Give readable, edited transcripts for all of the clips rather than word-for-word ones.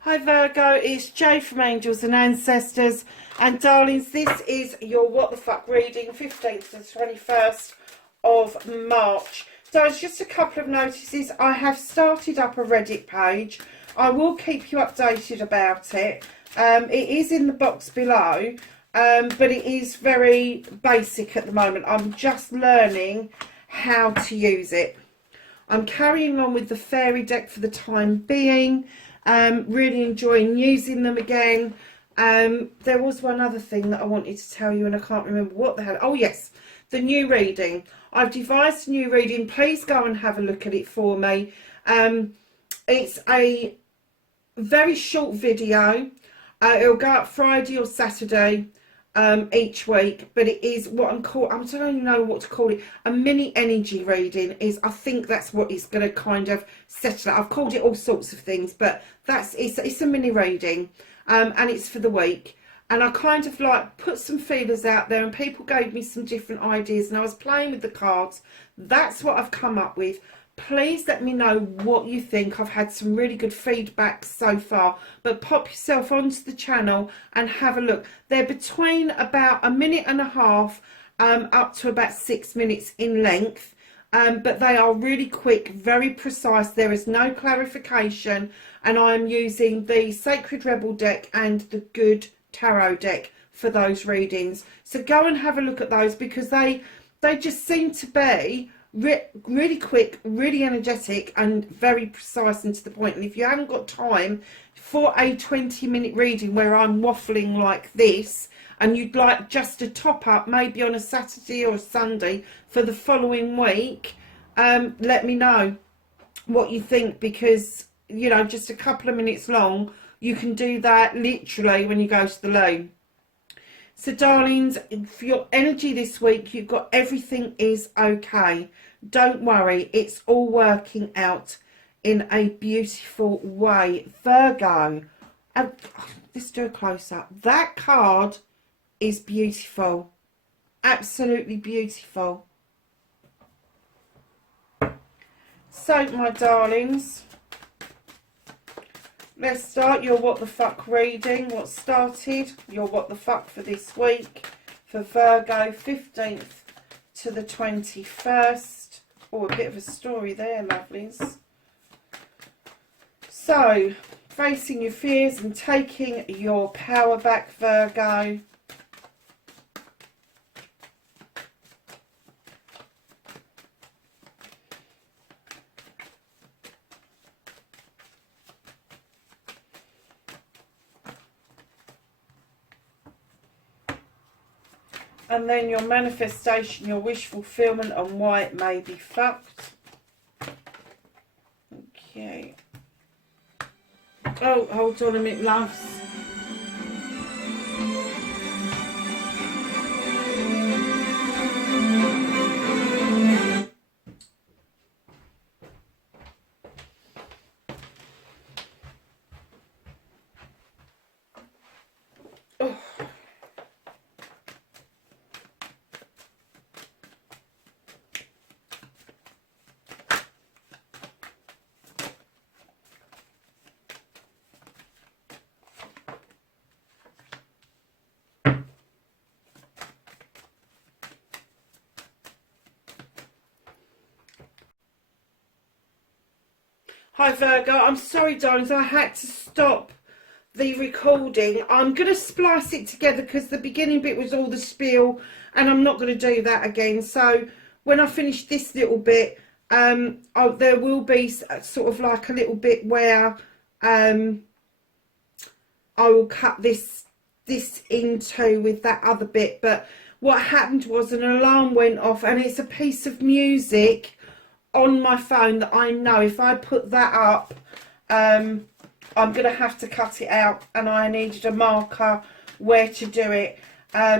Hi Virgo, it's Jay from Angels and Ancestors, and darlings, this is your What the Fuck reading, 15th to the 21st of March. So it's just a couple of notices. I have started up a Reddit page. I will keep you updated about it. It is in the box below, but it is very basic at the moment. I'm just learning how to use it. I'm carrying on with the fairy deck for the time being. Really enjoying using them again. There was one other thing that I wanted to tell you and I can't remember what the hell. Oh yes, the new reading. I've devised a new reading. Please go and have a look at it for me. It's a very short video. It'll go up Friday or Saturday each week, but it is what I don't even know what to call it, a mini energy reading. I think that's what it's going to kind of settle out. I've called it all sorts of things, but it's a mini reading, and it's for the week. And I kind of like put some feelers out there, and people gave me some different ideas, and I was playing with the cards. That's what I've come up with. Please let me know what you think. I've had some really good feedback so far, but pop yourself onto the channel and have a look. They're between about a minute and a half up to about 6 minutes in length, but they are really quick, very precise. There is no clarification, and I am using the Sacred Rebel deck and the Good Tarot deck for those readings. So go and have a look at those, because they just seem to be really quick, really energetic, and very precise and to the point. And if you haven't got time for a 20-minute reading where I'm waffling like this, and you'd like just a top up maybe on a Saturday or a Sunday for the following week, let me know what you think, because you know, just a couple of minutes long, you can do that literally when you go to the loo. So darlings, for your energy this week, you've got everything is okay. Don't worry, it's all working out in a beautiful way. Virgo, let's do a close-up. That card is beautiful. Absolutely beautiful. So, my darlings, let's start your What the Fuck reading. What started your What the Fuck for this week for Virgo, 15th to the 21st. Oh, a bit of a story there, lovelies. So, facing your fears and taking your power back, Virgo. And then your manifestation, your wish fulfillment, and why it may be fucked. Okay. Oh, hold on a minute, loves. Oh. Hi Virgo, I'm sorry darlings, I had to stop the recording. I'm going to splice it together because the beginning bit was all the spiel, and I'm not going to do that again. So when I finish this little bit, there will be sort of like a little bit where I will cut this into with that other bit. But what happened was an alarm went off, and it's a piece of music on my phone that I know if I put that up, I'm going to have to cut it out, and I needed a marker where to do it.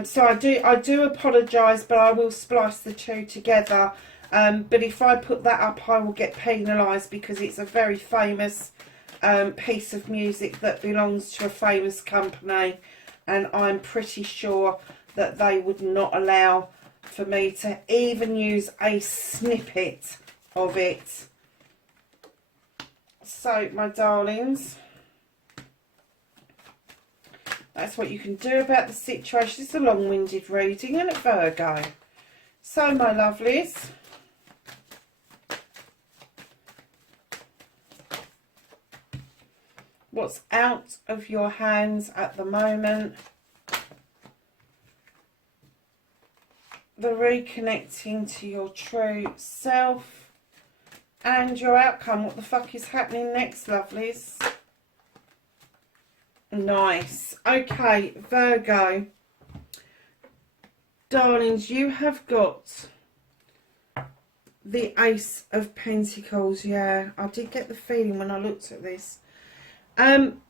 So I do apologise, but I will splice the two together. But if I put that up, I will get penalised because it's a very famous piece of music that belongs to a famous company, and I'm pretty sure that they would not allow for me to even use a snippet of it. So, my darlings, that's what you can do about the situation. It's a long-winded reading, isn't it, Virgo? So, my lovelies, what's out of your hands at the moment? The reconnecting to your true self and your outcome. What the fuck is happening next, lovelies? Nice. Okay, Virgo. Darlings, you have got the Ace of Pentacles. Yeah, I did get the feeling when I looked at this.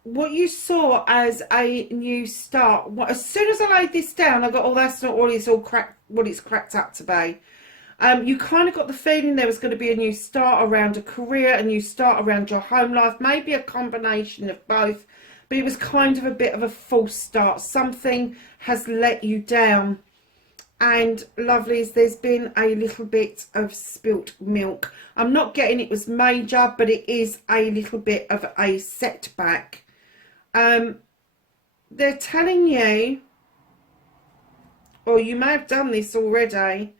What you saw as a new start, as soon as I laid this down, I got, oh, that's not what it's cracked up to be. You kind of got the feeling there was going to be a new start around a career, a new start around your home life, maybe a combination of both, but it was kind of a bit of a false start. Something has let you down. And lovelies, there's been a little bit of spilt milk. I'm not getting it was major, but it is a little bit of a setback. They're telling you, or you may have done this already,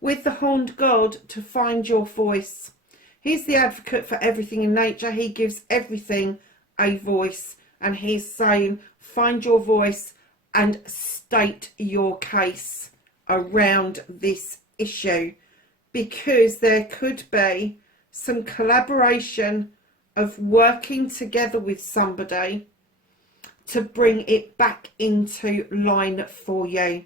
with the Horned God, to find your voice. He's the advocate for everything in nature. He gives everything a voice. And he's saying, find your voice and state your case around this issue, because there could be some collaboration of working together with somebody to bring it back into line for you.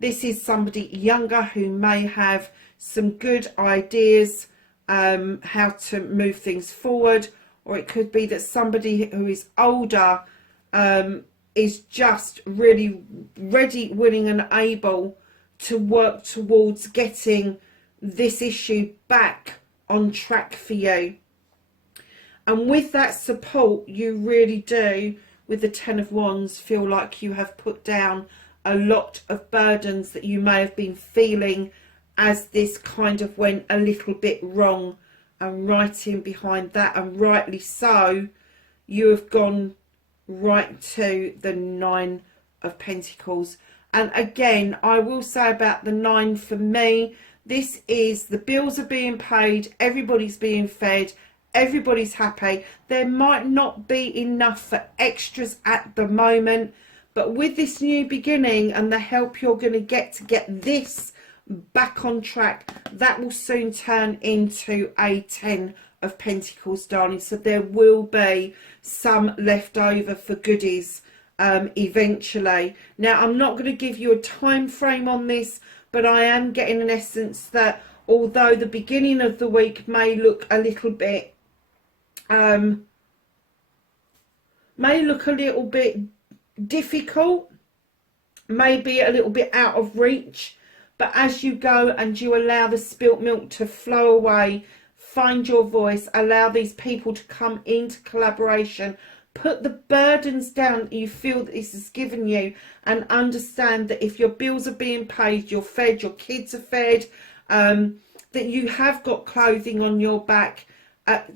This is somebody younger who may have some good ideas how to move things forward, or it could be that somebody who is older is just really ready, willing and able to work towards getting this issue back on track for you. And with that support, you really do, with the Ten of Wands, feel like you have put down a lot of burdens that you may have been feeling as this kind of went a little bit wrong. And right in behind that, and rightly so, you have gone right to the Nine of Pentacles. And again, I will say about the 9, for me, this is the bills are being paid, everybody's being fed, everybody's happy. There might not be enough for extras at the moment, but with this new beginning and the help you're going to get this back on track, that will soon turn into a 10 of Pentacles, darling. So there will be some left over for goodies eventually. Now, I'm not going to give you a time frame on this, but I am getting an essence that although the beginning of the week may look a little bit difficult, maybe a little bit out of reach, but as you go and you allow the spilt milk to flow away, find your voice, allow these people to come into collaboration, put the burdens down that you feel that this has given you, and understand that if your bills are being paid, you're fed, your kids are fed, that you have got clothing on your back,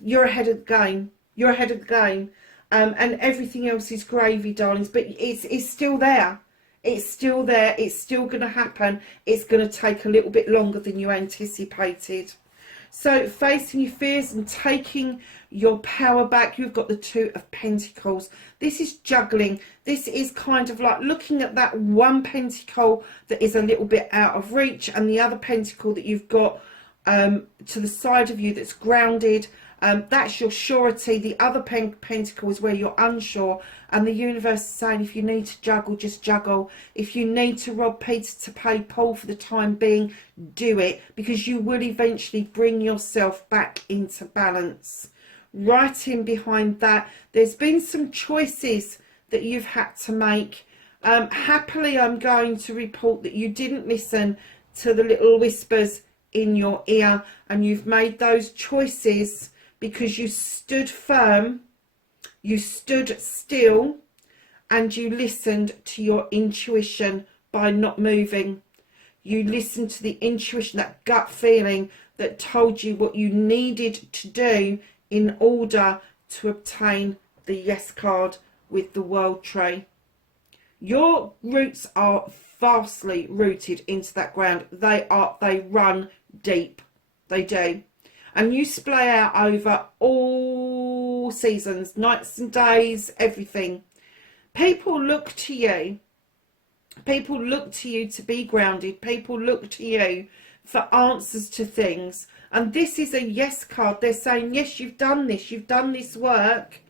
you're ahead of the game. You're ahead of the game. And everything else is gravy, darlings, but it's still there. It's still there. It's still going to happen. It's going to take a little bit longer than you anticipated. So facing your fears and taking your power back, you've got the Two of Pentacles. This is juggling. This is kind of like looking at that one pentacle that is a little bit out of reach, and the other pentacle that you've got to the side of you that's grounded. That's your surety. The other pentacle is where you're unsure, and the universe is saying if you need to juggle, just juggle. If you need to rob Peter to pay Paul for the time being, do it, because you will eventually bring yourself back into balance. Right in behind that, there's been some choices that you've had to make. Happily, I'm going to report that you didn't listen to the little whispers in your ear, and you've made those choices because you stood firm, you stood still, and you listened to your intuition by not moving. You listened to the intuition, that gut feeling that told you what you needed to do in order to obtain the yes card with the World Tree. Your roots are vastly rooted into that ground. They run deep. They do. And you splay out over all seasons, nights and days, everything. People look to you. People look to you to be grounded. People look to you for answers to things. And this is a yes card. They're saying, yes, you've done this work.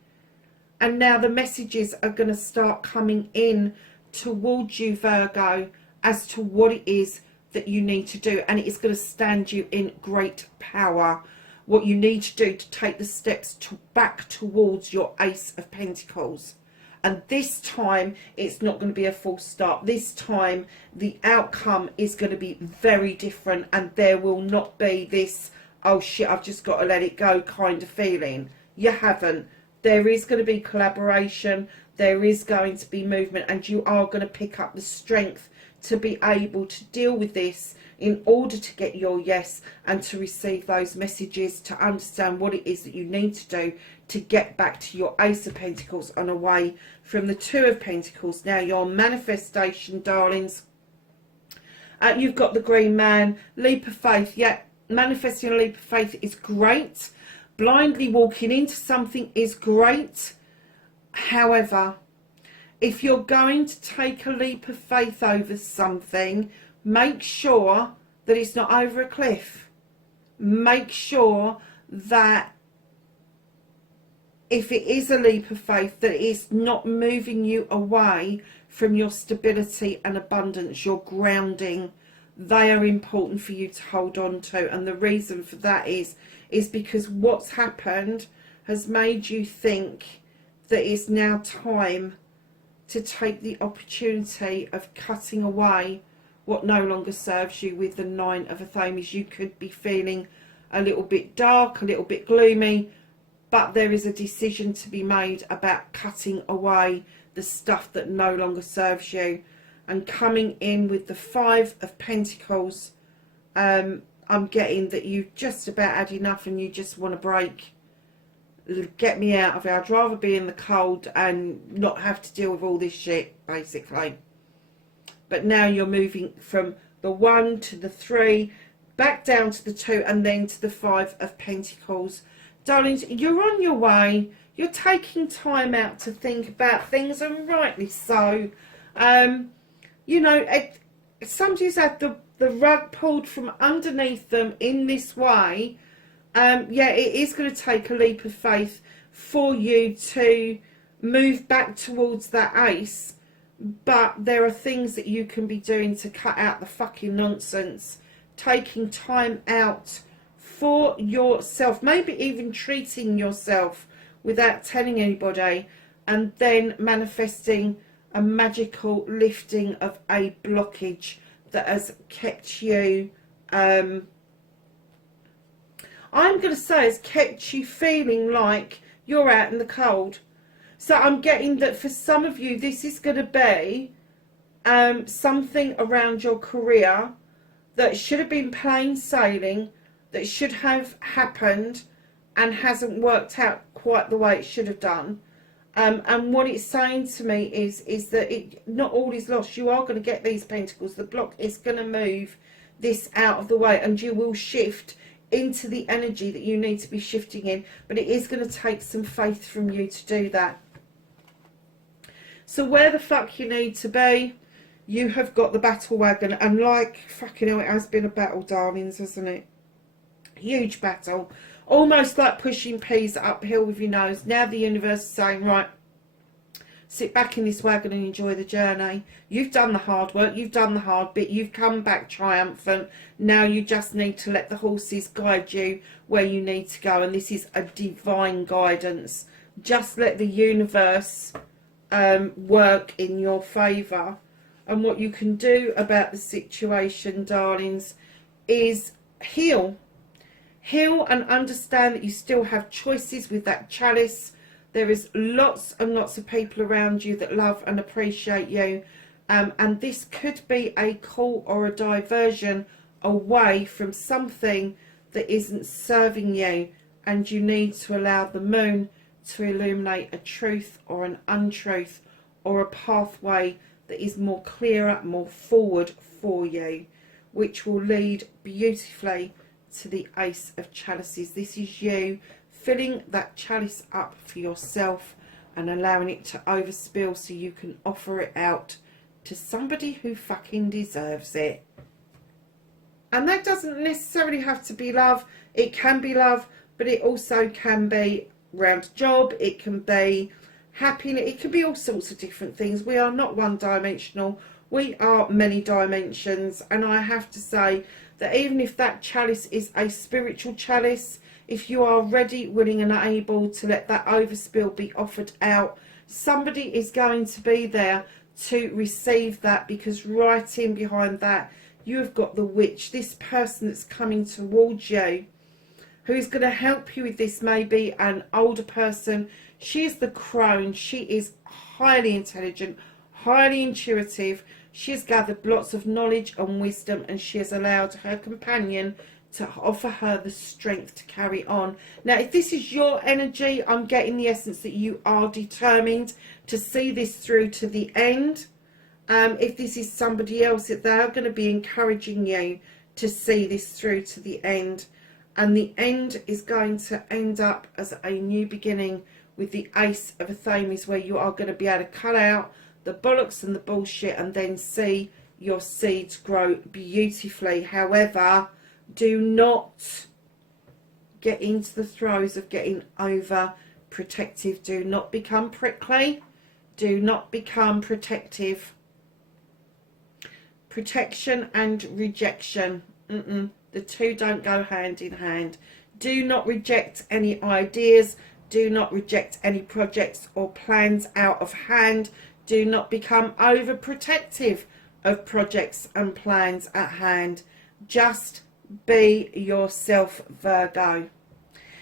And now the messages are going to start coming in towards you, Virgo, as to what it is that you need to do. And it is going to stand you in great power. What you need to do to take the steps back towards your Ace of Pentacles. And this time, it's not going to be a false start. This time, the outcome is going to be very different. And there will not be this, oh shit, I've just got to let it go kind of feeling. You haven't. There is going to be collaboration. There is going to be movement. And you are going to pick up the strength to be able to deal with this in order to get your yes and to receive those messages, to understand what it is that you need to do to get back to your Ace of Pentacles and away from the Two of Pentacles. Now, your manifestation, darlings, you've got the Green Man, leap of faith. Yeah, manifesting a leap of faith is great. Blindly walking into something is great. However, if you're going to take a leap of faith over something, make sure that it's not over a cliff. Make sure that if it is a leap of faith, that it's not moving you away from your stability and abundance, your grounding. They are important for you to hold on to. And the reason for that is because what's happened has made you think that it's now time to take the opportunity of cutting away what no longer serves you with the Nine of Athames. You could be feeling a little bit dark, a little bit gloomy, but there is a decision to be made about cutting away the stuff that no longer serves you. And coming in with the Five of Pentacles, I'm getting that you've just about had enough and you just want to break. Get me out of here. I'd rather be in the cold and not have to deal with all this shit, basically. But now you're moving from the 1 to the 3, back down to the 2, and then to the Five of Pentacles. Darlings, you're on your way. You're taking time out to think about things, and rightly so. You know, somebody's had the rug pulled from underneath them in this way. Yeah, it is going to take a leap of faith for you to move back towards that ace. But there are things that you can be doing to cut out the fucking nonsense. Taking time out for yourself. Maybe even treating yourself without telling anybody. And then manifesting a magical lifting of a blockage that has kept you... I'm going to say has kept you feeling like you're out in the cold. So I'm getting that for some of you, this is going to be something around your career that should have been plain sailing, that should have happened and hasn't worked out quite the way it should have done. And what it's saying to me is that not all is lost. You are going to get these pentacles. The block is going to move this out of the way, and you will shift into the energy that you need to be shifting in. But it is going to take some faith from you to do that. So where the fuck you need to be, you have got the battle wagon. And like, fucking hell, it has been a battle, darlings, hasn't it? Huge battle. Almost like pushing peas uphill with your nose. Now the universe is saying, right, sit back in this wagon and enjoy the journey. You've done the hard work. You've done the hard bit. You've come back triumphant. Now you just need to let the horses guide you where you need to go. And this is a divine guidance. Just let the universe work in your favour. And what you can do about the situation, darlings, is heal. Heal and understand that you still have choices with that chalice. There is lots and lots of people around you that love and appreciate you. And this could be a call or a diversion away from something that isn't serving you. And you need to allow the moon to illuminate a truth or an untruth or a pathway that is more clearer, more forward for you, which will lead beautifully to the Ace of Chalices. This is you filling that chalice up for yourself and allowing it to overspill so you can offer it out to somebody who fucking deserves it. And that doesn't necessarily have to be love. It can be love, but it also can be around a job. It can be happiness. It can be all sorts of different things. We are not one dimensional. We are many dimensions. And I have to say that even if that chalice is a spiritual chalice, if you are ready, willing and able to let that overspill be offered out, somebody is going to be there to receive that, because right in behind that you have got the witch, this person that's coming towards you, who's going to help you with this. Maybe an older person. She is the crone. She is highly intelligent, highly intuitive. She has gathered lots of knowledge and wisdom, and she has allowed her companion to offer her the strength to carry on. Now, if this is your energy, I'm getting the essence that you are determined to see this through to the end. If this is somebody else, they are going to be encouraging you to see this through to the end. And the end is going to end up as a new beginning with the Ace of Athames, where you are going to be able to cut out the bollocks and the bullshit and then see your seeds grow beautifully. However, do not get into the throes of getting over protective. Do not become prickly. Do not become protective. Protection and rejection. The two don't go hand in hand. Do not reject any ideas. Do not reject any projects or plans out of hand. Do not become overprotective of projects and plans at hand. Just be yourself, Virgo.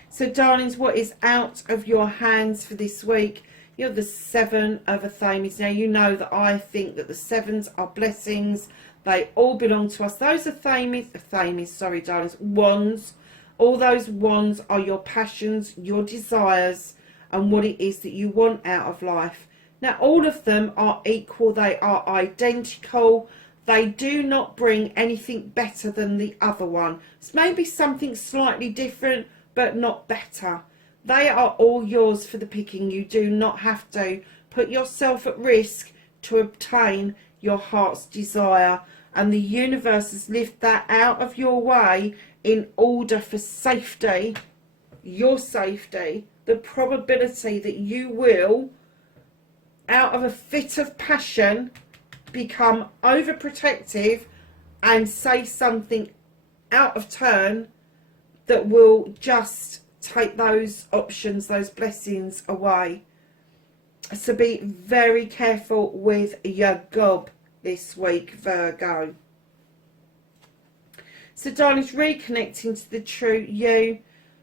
So, darlings, what is out of your hands for this week? You're the Seven of Athames. Now, you know that I think that the sevens are blessings. They all belong to us. Those sorry, darlings, wands. All those wands are your passions, your desires, and what it is that you want out of life. Now, all of them are equal. They are identical. They do not bring anything better than the other one. It's maybe something slightly different, but not better. They are all yours for the picking. You do not have to put yourself at risk to obtain your heart's desire. And the universe has lifted that out of your way in order for safety, your safety, the probability that you will, out of a fit of passion, become overprotective and say something out of turn that will just take those options, those blessings away. So be very careful with your gob this week, Virgo. So, darlings, reconnecting to the true you.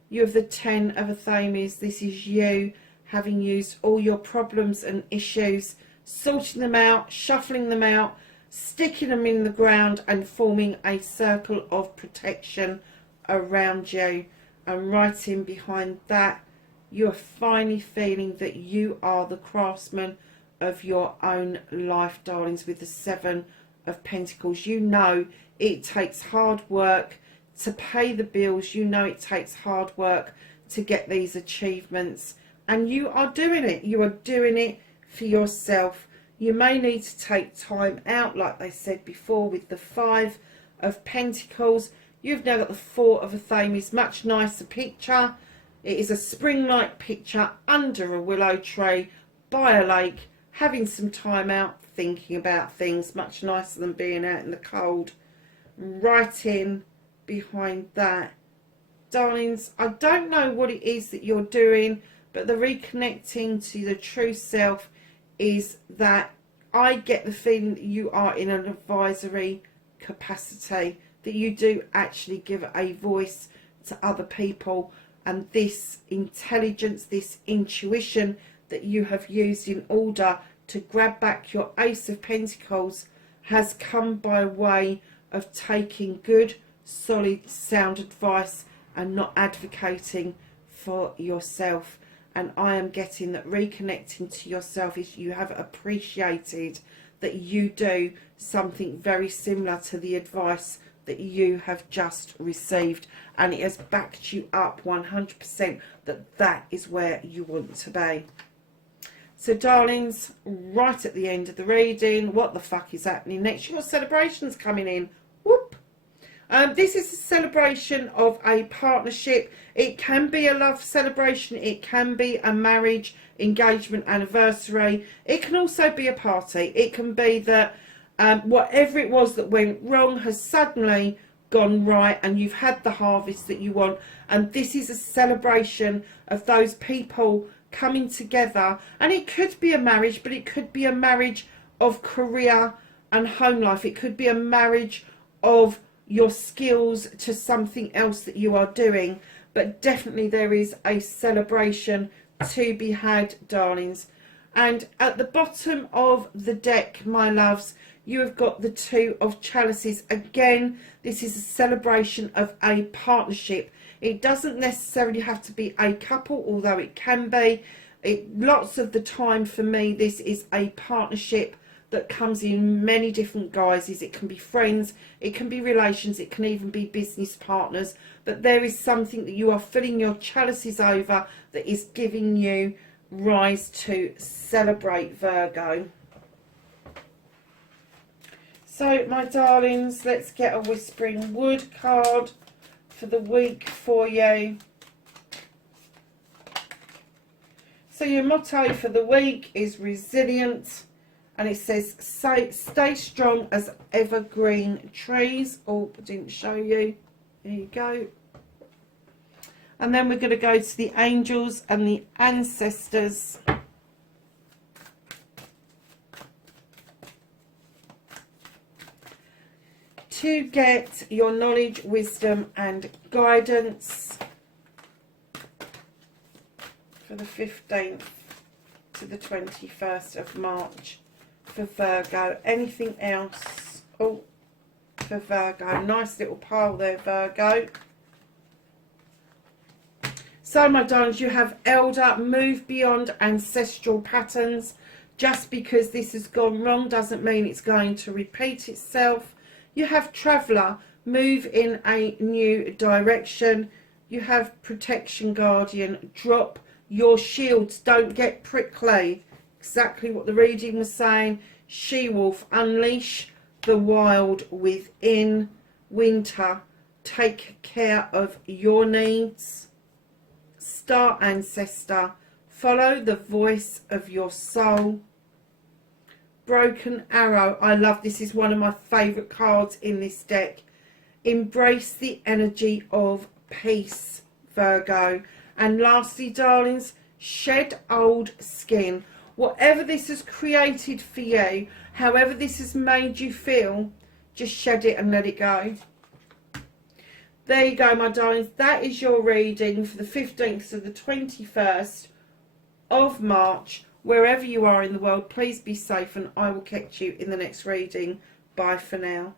You have the Ten of Athames. This is you having used all your problems and issues, sorting them out, shuffling them out, sticking them in the ground and forming a circle of protection around you. And right in behind that, you're finally feeling that you are the craftsman of your own life, darlings, with the Seven of Pentacles. You know it takes hard work to pay the bills. You know it takes hard work to get these achievements. And you are doing it. You are doing it for yourself. You may need to take time out, like they said before, with the Five of Pentacles. You've now got the Four of Athames. Much nicer picture. It is a spring-like picture under a willow tree by a lake, having some time out, thinking about things. Much nicer than being out in the cold. Right in behind that, darlings, I don't know what it is that you're doing, but the reconnecting to the true self is that I get the feeling that you are in an advisory capacity. that you do actually give a voice to other people, and this intelligence, this intuition that you have used in order to grab back your Ace of Pentacles has come by way of taking good, solid, sound advice and not advocating for yourself. And I am getting that reconnecting to yourself is you have appreciated that you do something very similar to the advice that you have just received, and it has backed you up 100% that that is where you want to be. So darlings, right at the end of the reading, what the fuck is happening next? Your celebration's coming in. Whoop. This is a celebration of a partnership. It can be a love celebration. It can be a marriage, engagement, anniversary. It can also be a party. It can be that whatever it was that went wrong has suddenly gone right, and you've had the harvest that you want. And this is a celebration of those people coming together. And it could be a marriage, but it could be a marriage of career and home life. It could be a marriage of your skills to something else that you are doing. But definitely there is a celebration to be had, darlings. And at the bottom of the deck, my loves, you have got the Two of Chalices. Again, this is a celebration of a partnership. It doesn't necessarily have to be a couple, although it can be. Lots of the time for me, this is a partnership that comes in many different guises. It can be friends, it can be relations, it can even be business partners. But there is something that you are filling your chalices over that is giving you rise to celebrate, Virgo. So, my darlings, let's get a Whispering Wood card for the week for you. So your motto for the week is resilient, and it says stay strong as evergreen trees. Oh, I didn't show you. There you go. And then we're going to go to the angels and the ancestors. To get your knowledge, wisdom and guidance for the 15th to the 21st of March for Virgo. Anything else? Oh, for Virgo. Nice little pile there, Virgo. So, my darlings, you have Elder, move beyond ancestral patterns. Just because this has gone wrong doesn't mean it's going to repeat itself. You have Traveller, move in a new direction. You have Protection, Guardian, drop your shields, don't get prickly. Exactly what the reading was saying. She-wolf, unleash the wild within. Winter, take care of your needs. Star Ancestor, follow the voice of your soul. Broken Arrow, I love this, is one of my favourite cards in this deck. Embrace the energy of peace, Virgo. And lastly, darlings, shed old skin. Whatever this has created for you, however this has made you feel, just shed it and let it go. There you go, my darlings. That is your reading for the 15th to the 21st of March. Wherever you are in the world, please be safe, and I will catch you in the next reading. Bye for now.